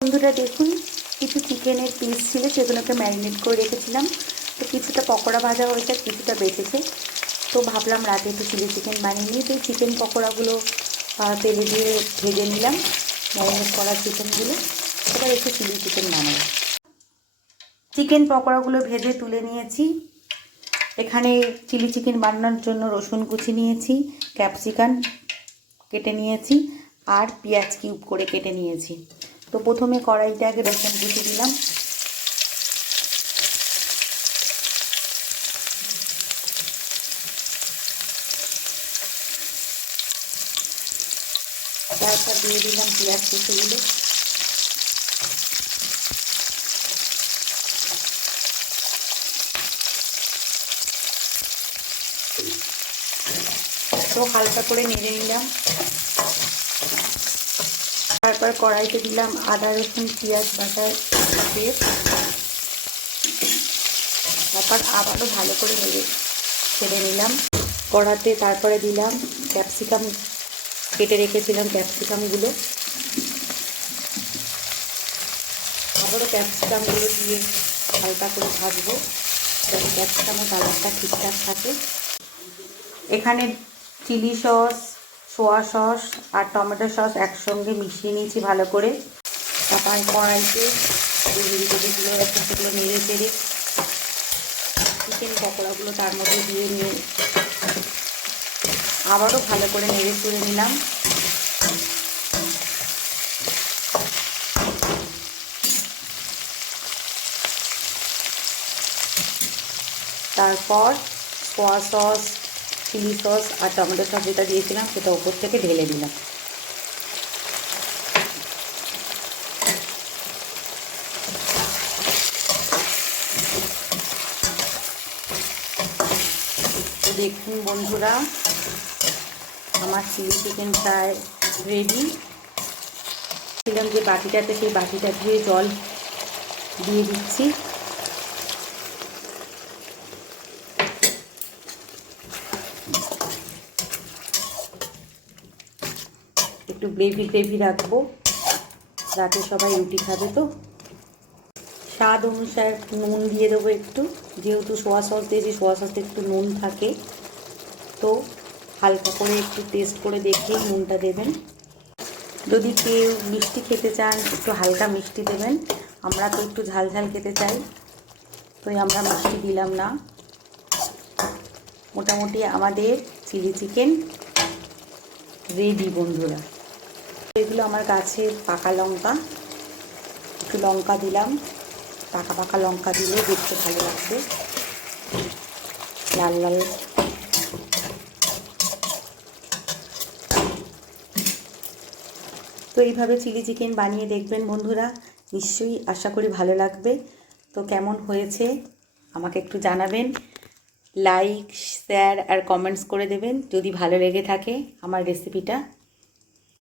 বন্ধুরা দেখুন, কিছু চিকেনের পিস ছিল সেগুলোকে ম্যারিনেট করে রেখেছিলাম। তো কিছুটা পকোড়া ভাজা হয়েছে, কিছুটা বেঁচেছে। তো ভাবলাম রাতে একটু চিলি চিকেন বানিয়ে নিই। তো চিকেন পকোড়াগুলো তেলে দিয়ে ভেজে নিলাম, ম্যারিনেট করা চিকেনগুলো। এবার একটু চিলি চিকেন বানাবো। চিকেন পকোড়াগুলো ভেজে তুলে নিয়েছি। এখানে চিলি চিকেন বানানোর জন্য রসুন কুচি নিয়েছি, ক্যাপসিকাম কেটে নিয়েছি, আর পেঁয়াজ কিউব করে কেটে নিয়েছি। তো প্রথমে কড়াইতে আগে রসুন কুচি দিলাম, তারপর দিয়ে দিলাম পেঁয়াজ কুচিগুলো, তো হালকা করে নেড়ে নিলাম। তারপর কড়াইতে দিলাম আদা রসুন পেঁয়াজ বাটার পেস্ট, তারপর আবারও ভালো করে নেড়ে ছেড়ে নিলাম কড়াতে। তারপরে দিলাম ক্যাপসিকাম, কেটে রেখেছিলাম ক্যাপসিকামগুলো, আবারও ক্যাপসিকামগুলো দিয়ে হালকা করে ভাজবো যাতে ক্যাপসিকামের কালারটা ঠিকঠাক থাকে। এখানে চিলি সস, সোয়া সস আর টমেটো সস একসঙ্গে মিশিয়ে নিয়েছি ভালো করে। তারপর কড়াইতে ভেজিটেবলগুলো একটু সেগুলো নেড়ে চেড়ে চিকেন পকোড়াগুলো তার মধ্যে দিয়ে নিয়ে আবারও ভালো করে নেড়ে চেড়ে নিলাম। তারপর সোয়া সস, চিলি সস আর টমেটো সস যেটা দিয়েছিলাম সেটা উপর থেকে ঢেলে দিলাম। দেখুন বন্ধুরা, আমার চিলি চিকেন প্রায় রেডি। ছিলাম যে বাটিটাতে, সেই বাটিটা দিয়ে জল দিয়ে দিচ্ছি। একটু গ্রেভি গ্রেভি রাখবো, রাতে সবাই রুটি খাবে। তো স্বাদ অনুসারে নুন দিয়ে দেবো একটু, যেহেতু সোয়া সস দিয়েছি, সোয়া সসে একটু নুন থাকে, তো হালকা করে একটু টেস্ট করে দেখেই নুনটা দেবেন। যদি কেউ মিষ্টি খেতে চান একটু হালকা মিষ্টি দেবেন। আমরা তো একটু ঝাল ঝাল খেতে চাই, তো আমরা মিষ্টি দিলাম না। মোটামুটি আমাদের চিলি চিকেন রেডি বন্ধুরা। এগুলো আমার গাছের পাকা লঙ্কা, একটু লঙ্কা দিলাম, পাকা পাকা লঙ্কা দিলে দেখতে ভালো লাগবে, লাল লাল। তো এইভাবে চিলি চিকেন বানিয়ে দেখবেন বন্ধুরা, নিশ্চয়ই আশা করি ভালো লাগবে। তো কেমন হয়েছে আমাকে একটু জানাবেন, লাইক শেয়ার আর কমেন্টস করে দেবেন যদি ভালো লেগে থাকে আমার রেসিপিটা।